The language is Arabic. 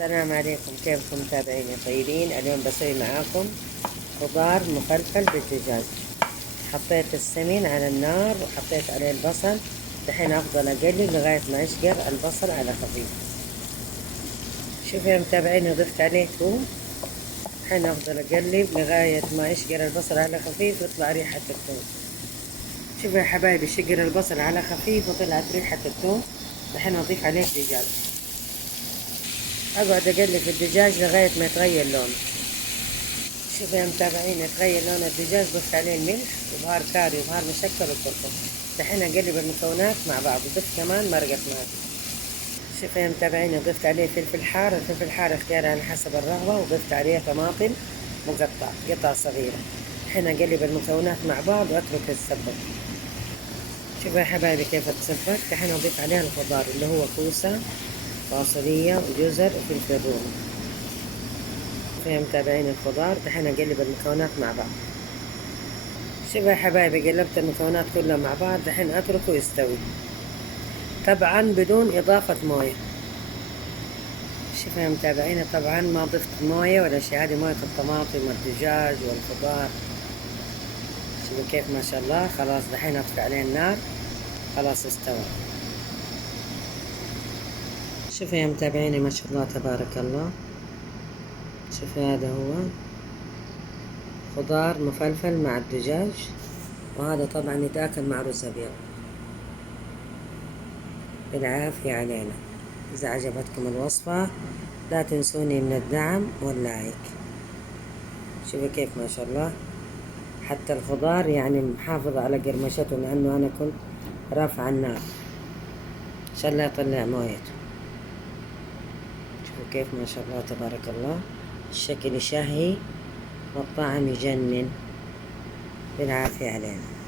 السلام عليكم، كيفكم متابعيني طيبين؟ اليوم بسوي معاكم خضار مفلفل بالدجاج. حطيت السمين على النار وحطيت عليه البصل. دحين افضل اقلب لغاية ما يشقر البصل على خفيف. شوفوا يا متابعيني، ضفت عليه توم. دحين افضل اقلب لغاية ما يشقر البصل على خفيف ويطلع ريحة الثوم. شوفوا يا حبايبي، شقر البصل على خفيف وطلعت ريحة الثوم. دحين اضيف عليه الدجاج. اقعد اقلب في الدجاج لغاية ما يتغير لونه. شوفوا يا متابعين، يتغير لون الدجاج. ضفت عليه الملح وبهار كاري وبهار مشكل وكركم. دحين اقلب المكونات مع بعض وضفت كمان مرقة ماجي. شوفوا يا متابعين، ضفت عليه فلفل حار. الفلفل الحار اختياري على حسب الرغبة. وضفت عليه طماطم قطع صغيرة. دحين اقلب المكونات مع بعض واترك تتسبك. شوفوا يا حبايبي كيف تسبك. دحين اضيف عليها الخضار اللي هو كوسة، فاصوليا وجزر وفلفل رومي. فيها متابعين الخضار. دحين اقلب المكونات مع بعض. شوفوا يا حبايبي، قلبت المكونات كلها مع بعض. دحين اتركه يستوي طبعا بدون اضافة موية. شوفوا يا متابعين، طبعا ما ضفت موية ولا شيء، هذه موية الطماطم والدجاج والخضار. شوفوا كيف ما شاء الله. خلاص دحين اطفي عليه النار. خلاص استوى. شوفوا يا متابعيني، ما شاء الله تبارك الله. شوفوا هذا هو خضار مفلفل مع الدجاج، وهذا طبعا يتاكل مع رز ابيض. بالعافية علينا. إذا عجبتكم الوصفة لا تنسوني من الدعم واللايك. شوفوا كيف ما شاء الله، حتى الخضار يعني محافظة على قرمشته لأنه أنا كنت رافعة النار عشان لا يطلع مويته. شوفوا كيف ما شاء الله تبارك الله. الشكل يشهي والطعم يجنن. بالعافية علينا.